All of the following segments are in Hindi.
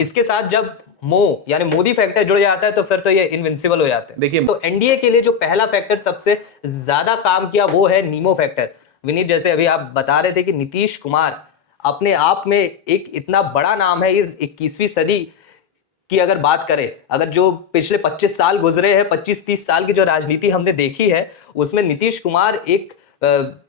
इसके साथ जब यानी मोदी फैक्टर जुड़ जाता है तो फिर तो ये इनविंसिबल हो जाते हैं। देखिए, तो एनडीए के लिए जो पहला फैक्टर सबसे ज्यादा काम किया वो है नीमो फैक्टर। विनीत, जैसे अभी आप बता रहे थे कि नीतीश कुमार अपने आप में एक इतना बड़ा नाम है इस 21वीं सदी की। अगर बात करें, अगर जो पिछले 25 साल गुजरे हैं, 25-30 साल की जो राजनीति हमने देखी है, उसमें नीतीश कुमार एक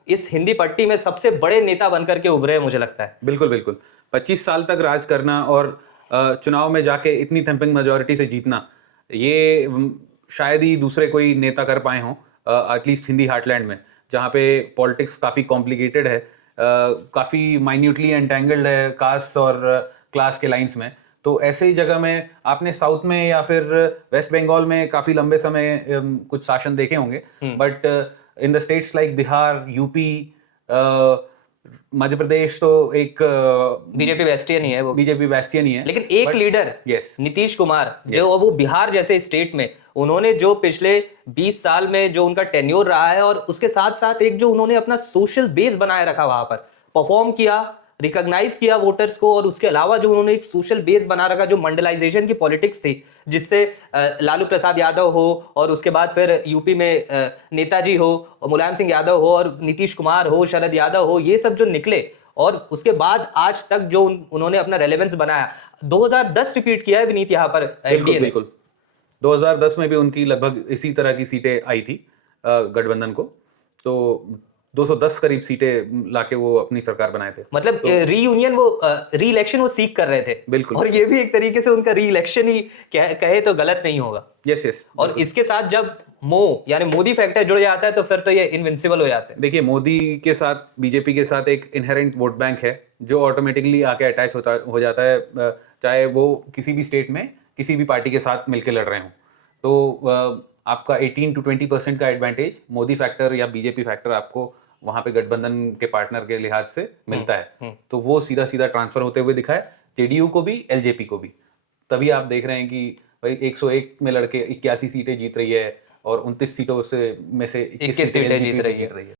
इस हिंदी पट्टी में सबसे बड़े नेता बनकर के उभरे हैं, मुझे लगता है। बिल्कुल बिल्कुल। 25 साल तक राज करना और चुनाव में जाके इतनी थम्पिंग मेजोरिटी से जीतना, ये शायद ही दूसरे कोई नेता कर पाए हों, एटलीस्ट हिंदी हार्टलैंड में, जहाँ पे पॉलिटिक्स काफ़ी कॉम्प्लिकेटेड है, काफ़ी माइन्यूटली एंटेंगल्ड है कास्ट और क्लास के लाइंस में। तो ऐसे ही जगह में आपने साउथ में या फिर वेस्ट बंगाल में काफ़ी लंबे समय कुछ शासन देखे होंगे, but in the states like Bihar, UP, Madhya Pradesh, तो एक बीजेपी बेस्टियन ही है वो, बीजेपी बेस्टियन ही है। लेकिन एक लीडर यस, नीतीश कुमार, जो वो बिहार जैसे स्टेट में उन्होंने जो पिछले 20 साल में जो उनका टेन्योर रहा है, और उसके साथ साथ एक जो उन्होंने अपना सोशल बेस बनाए रखा, वहां पर परफॉर्म किया, रिकॉग्नाइज किया वोटर्स को, और उसके अलावा जो उन्होंने एक सोशल बेस बना रखा, जो मंडलाइजेशन की पॉलिटिक्स थी, जिससे लालू प्रसाद यादव हो, और उसके बाद फिर यूपी में नेताजी हो, और मुलायम सिंह यादव हो, और नीतीश कुमार हो, शरद यादव हो, ये सब जो निकले, और उसके बाद आज तक जो उन्होंने अपना रेलेवेंस बनाया। 2010 रिपीट किया है विनीत यहाँ पर एनडीए ने। बिल्कुल। 2010 में भी उनकी लगभग इसी तरह की सीटें आई थी गठबंधन को, तो 210 करीब सीटें लाके वो अपनी सरकार बनाए थे। मतलब रीयूनियन, वो री इलेक्शन वो सीख कर रहे थे। बिल्कुल। और ये भी एक तरीके से उनका री इलेक्शन ही कहे तो गलत नहीं होगा। Yes yes. और इसके साथ जब यानी मोदी फैक्टर जुड़ जाता है तो फिर तो ये इनविंसिबल हो जाते हैं। देखिए, मोदी के साथ, बीजेपी के साथ एक इनहेरेंट वोट बैंक है जो ऑटोमेटिकली आके अटैच हो जाता है, चाहे वो किसी भी स्टेट में किसी भी पार्टी के साथ मिलकर लड़ रहे हों। तो आपका 18 to 20% का एडवांटेज मोदी फैक्टर या बीजेपी फैक्टर आपको वहां पे गठबंधन के पार्टनर के लिहाज से मिलता है। तो वो सीधा सीधा ट्रांसफर होते हुए दिखा है जेडीयू को भी, एलजेपी को भी। तभी आप देख रहे हैं कि भाई 101 में लड़के 81 सीटें जीत रही है, और 29 सीटों में से 21 सीटें जीत रही है।